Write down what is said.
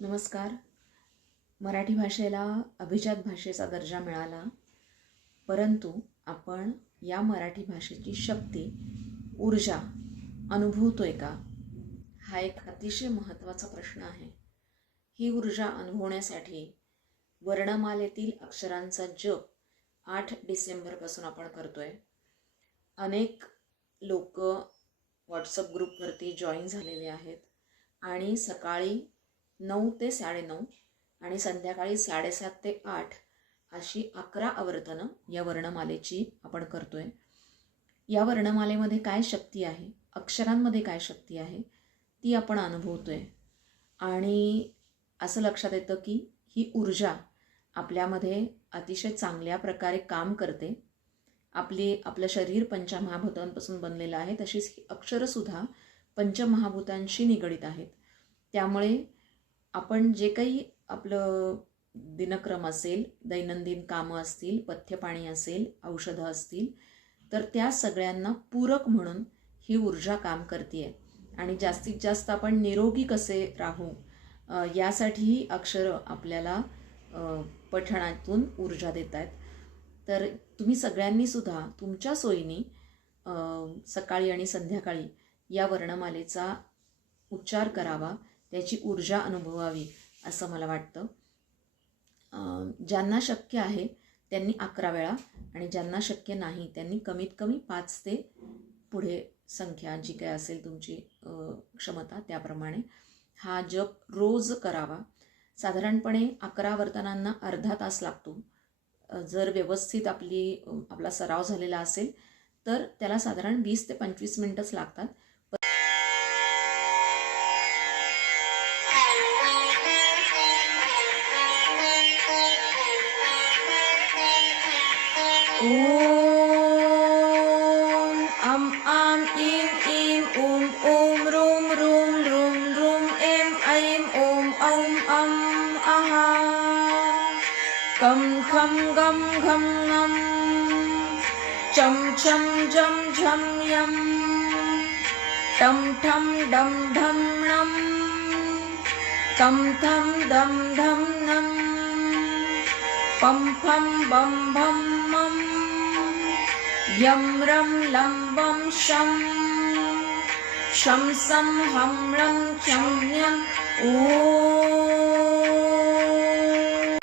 नमस्कार. मराठी भाषेला अभिजात भाषेचा दर्जा मिळाला, परंतु आपण या मराठी भाषेची शक्ती, ऊर्जा अनुभवतोय का? हा एक अतिशय महत्त्वाचा प्रश्न आहे. ही ऊर्जा अनुभवण्यासाठी वर्णमालेतील अक्षरांचा जप 8 डिसेंबरपासून आपण करतोय. अनेक लोक व्हॉट्सअप ग्रुपवरती जॉईन झालेले आहेत आणि सकाळी 9 ते 9:30 आणि संध्याकाळी 7:30 ते 8 अशी 11 आवर्तनं या वर्णमालेची आपण करतोय. या वर्णमालेमध्ये काय शक्ती आहे, अक्षरांमध्ये काय शक्ती आहे, ती आपण अनुभवतोय. आणि असं लक्षात येतं की ही ऊर्जा आपल्यामध्ये अतिशय चांगल्या प्रकारे काम करते. आपलं शरीर पंचमहाभूतांपासून बनलेलं आहे, तशीच ही अक्षरंसुद्धा पंचमहाभूतांशी निगडीत आहेत. त्यामुळे आपण जे काही आपलं दिनक्रम असेल, दैनंदिन कामं असतील, पथ्यपाणी असेल, औषधं असतील, तर त्या सगळ्यांना पूरक म्हणून ही ऊर्जा काम करते. आणि जास्तीत जास्त आपण निरोगी कसे राहू यासाठीही अक्षरं आपल्याला पठणातून ऊर्जा देत आहेत. तर तुम्ही सगळ्यांनी सुद्धा तुमच्या सोयीने सकाळी आणि संध्याकाळी या वर्णमालेचा उच्चार करावा, त्याची ऊर्जा अनुभवावी असं मला वाटतं. ज्यांना शक्य आहे त्यांनी 11 वेळा आणि ज्यांना शक्य नाही त्यांनी कमीत कमी 5 ते पुढे संख्या जी काय असेल तुमची क्षमता त्याप्रमाणे हा जप रोज करावा. साधारणपणे 11 वर्तनांना अर्धा तास लागतो. जर व्यवस्थित आपला सराव झालेला असेल तर त्याला साधारण 20 ते 25 मिनिटंच लागतात. ओम अम आम ईम ईम ओम ओम रोम रोम रोम रोम एम ऐम ओम औम अम आहा कम खम गम घम ngम चम छम जम झम यम टम ठम डम ढम णम कम थम दम धम नम पम फम बम भम मम यम रम लं वम शम शम सम हम रम चम न्यम ओम